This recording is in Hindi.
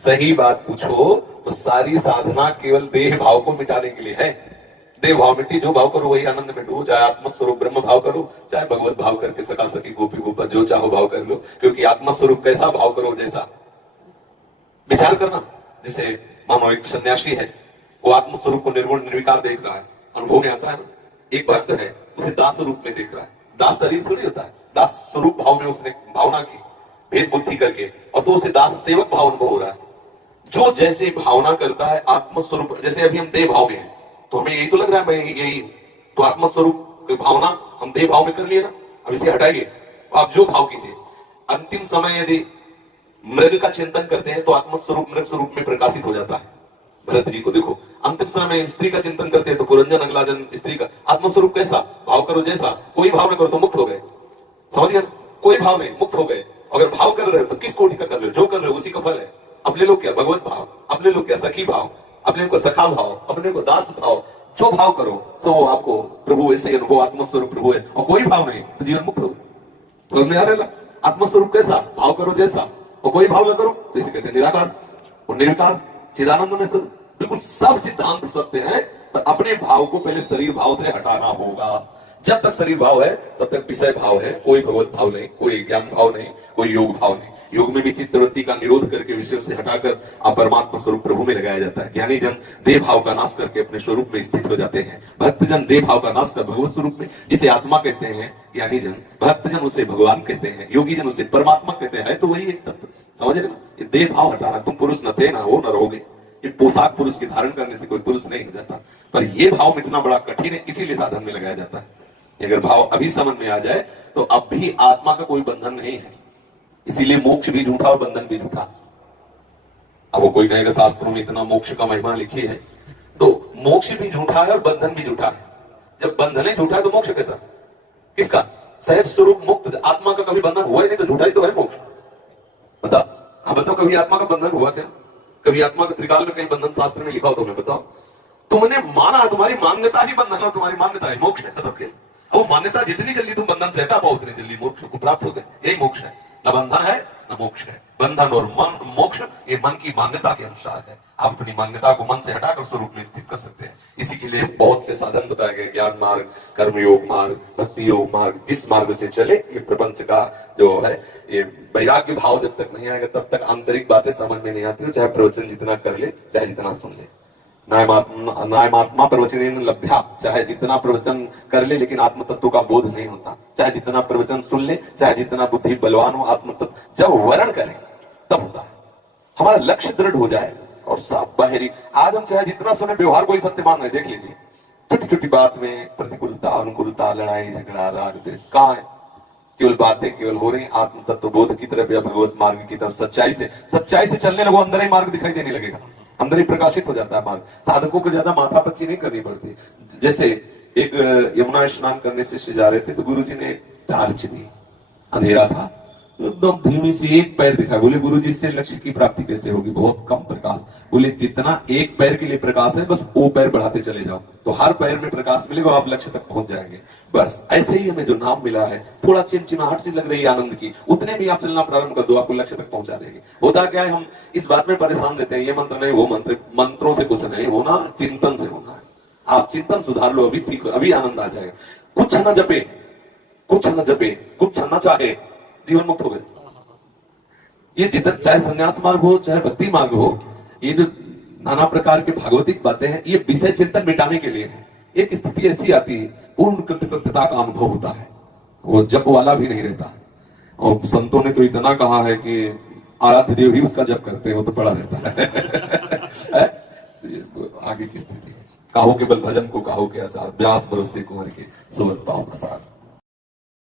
सही बात पूछो तो सारी साधना केवल देह भाव को मिटाने के लिए है। देह भाव मिट्टी, जो भाव करो वही आनंद में डूबो, चाहे आत्मस्वरूप ब्रह्म भाव करो, चाहे भगवत भाव करके सका सकी गोपी गोपा जो चाहो भाव कर लो, क्योंकि आत्मस्वरूप कैसा भाव करो जैसा। विचार करना, जैसे मानो एक सन्यासी है, वो आत्मस्वरूप को निर्गुण निर्विकार देख रहा है, अनुभव में आता है ना। एक भक्त है, उसे दास स्वरूप में देख रहा है। दास शरीर थोड़ी होता है, दास स्वरूप भाव में उसने भावना की भेद बुद्धि करके, और तो उसे दास सेवक भाव अनुभव हो रहा है। जो जैसे भावना करता है आत्मस्वरूप, जैसे अभी हम देह भाव में हैं तो हमें यही तो लग रहा है मैं यही, तो आत्मस्वरूप की भावना हम देह भाव में कर लिए ना, अब इसे हटाइए, आप जो भाव कीजिए। अंतिम समय यदि मृग का चिंतन करते हैं तो आत्मस्वरूप मृग स्वरूप में प्रकाशित हो जाता है। भरत जी को देखो, अंतिम समय में स्त्री का चिंतन करते हैं तो पुरंजन अगलाजन स्त्री का आत्मस्वरूप कैसा भाव करो जैसा, कोई भाव न करो तो मुक्त हो गए। समझ गए, कोई भाव नहीं, मुक्त हो गए। अगर भाव कर रहे हो तो किस कोटि का कर रहे हो, जो कर रहे हो उसी का फल है। अपने लोग क्या भगवत भाव, अपने लोग क्या सखी भाव, अपने को सखा भाव, अपने को दास भाव, जो भाव करो सो वो आपको प्रभु ऐसे अनुभव, आत्मस्वरूप प्रभु है। और कोई भाव नहीं तो जीवन मुक्त हो। समझ में आ रहा है? आत्मस्वरूप कैसा भाव करो जैसा, और कोई भाव न करो तो इसे कहते हैं निराकार और निर्विकार चिदानंद में स्वरूप। बिल्कुल सब सिद्धांत सत्य है, पर अपने भाव को पहले शरीर भाव से हटाना होगा। जब तक शरीर भाव है तब तक विषय भाव है, कोई भगवत भाव नहीं, कोई ज्ञान भाव नहीं, कोई योग भाव नहीं। योग में भी चित्तवृत्ति का निरोध करके विषयों से हटाकर आप परमात्मा स्वरूप प्रभु में लगाया जाता है। ज्ञानी जन देह भाव का नाश करके अपने स्वरूप में स्थित हो जाते हैं। भक्तजन देह भाव का नाश कर भगवत स्वरूप में, जिसे आत्मा कहते हैं ज्ञानी जन, भक्तजन उसे भगवान कहते हैं, योगी जन उसे परमात्मा कहते हैं। तो वही एक तत्व, समझ रहे ना? ये देह भाव हटाना, तुम पुरुष न थे ना हो न रहोगे। ये पोशाक पुरुष की धारण करने से कोई पुरुष नहीं हो जाता, पर ये भाव मिटना बड़ा कठिन है, इसीलिए साधन में लगाया जाता है। अगर भाव अभी समझ में आ जाए तो अब भी आत्मा का कोई बंधन नहीं है, इसीलिए मोक्ष भी झूठा और बंधन भी झूठा। अब वो कोई कहेगा शास्त्रों में इतना मोक्ष का महिमा लिखी है, तो मोक्ष भी झूठा है और बंधन भी झूठा है। जब बंधन ही झूठा है तो मोक्ष कैसा, किसका? सहज स्वरूप मुक्त आत्मा का कभी बंधन हुआ ही नहीं, तो झूठा ही तो है मोक्ष। बता, हाँ बताओ, कभी आत्मा का बंधन हुआ क्या? कभी आत्मा का त्रिकाल में कहीं बंधन शास्त्र में लिखा हो तो मैं बताओ। तुमने माना, तुम्हारी मान्यता ही बंधन हो, तुम्हारी मान्यता है मोक्ष है, खत्म खेल। वो मान्यता जितनी जल्दी तुम बंधन से हटा पाओ उतनी जल्दी मोक्ष को प्राप्त हो गए। यही मोक्ष है, न बंधन है न मोक्ष है। बंधन और मन मोक्ष ये मन की मान्यता के अनुसार है। आप अपनी मान्यता को मन से हटाकर स्वरूप में स्थित कर सकते हैं। इसी के लिए बहुत से साधन बताए गए, ज्ञान मार्ग, कर्मयोग मार्ग, भक्ति योग मार्ग। जिस मार्ग से चले, ये प्रपंच का जो है ये वैराग्य भाव जब तक नहीं आएगा तब तक आंतरिक बातें समझ में नहीं आती। चाहे प्रवचन जितना कर ले, चाहे जितना सुन ले, नायमात्मा प्रवचन लभ्या, चाहे जितना प्रवचन कर ले लेकिन आत्म तत्व का बोध नहीं होता। चाहे जितना प्रवचन सुन ले, चाहे जितना बुद्धि बलवान हो, आत्म तत्व जब वर्ण करें तब होता है। हमारा लक्ष्य दृढ़ हो जाए और साफ बाहरी। आज हम चाहे जितना सुने, व्यवहार को ही सत्य मान रहे। देख लीजिए, छोटी छोटी बात में प्रतिकूलता, अनुकूलता, लड़ाई झगड़ा, राग द्वेष कहाँ है? केवल बातें केवल हो रही। आत्म तत्व बोध की तरफ या भगवत मार्ग की तरफ सच्चाई से चलने लगो, अंदर ही मार्ग दिखाई देने लगेगा, अंदर ही प्रकाशित हो जाता है मार्ग। साधकों को ज्यादा माथापच्ची नहीं करनी पड़ती। जैसे एक यमुना स्नान करने से जा रहे थे तो गुरुजी ने टार्च दी, अंधेरा था, एकदम धीमी सी एक पैर दिखा। बोले गुरुजी इससे लक्ष्य की प्राप्ति कैसे होगी, बहुत कम प्रकाश। बोले जितना एक पैर के लिए प्रकाश है बस वो पैर बढ़ाते चले जाओ तो हर पैर में प्रकाश मिलेगा, आप लक्ष्य तक पहुंच जाएंगे। बस ऐसे ही हमें जो नाम मिला है, थोड़ा चिमचिमाहट सी लग रही है आनंद की, उतने भी आप चलना प्रारंभ कर दो, आपको लक्ष्य तक पहुंचा देंगे। होता क्या है, हम इस बात में परेशान रहते हैं, ये मंत्र नहीं वो मंत्र। मंत्रों से कुछ नहीं होना, चिंतन से होना है। आप चिंतन सुधार लो, अभी ठीक, अभी आनंद आ जाएगा। कुछ न जपे, कुछ न जपे, कुछ न चाहे, जीवन मुक्त हो गए। ये जितना, चाहे संन्यास मार्ग हो चाहे भक्ति मार्ग हो, ये जो नाना प्रकार की भागवतिक बातें हैं, ये विषय चिंतन मिटाने के लिए है। एक स्थिति ऐसी आती है, पूर्ण कृतकृत्यता का अनुभव होता है, वो जप वाला भी नहीं रहता। और संतों ने तो इतना कहा है कि आराध्य देव ही उसका जप करते हो तो पड़ा रहता है। आगे की स्थिति है, काहो के बल भजन को काहो के आचार, व्यास भरोसे कुंवर के सुवत पाओ प्रसाद।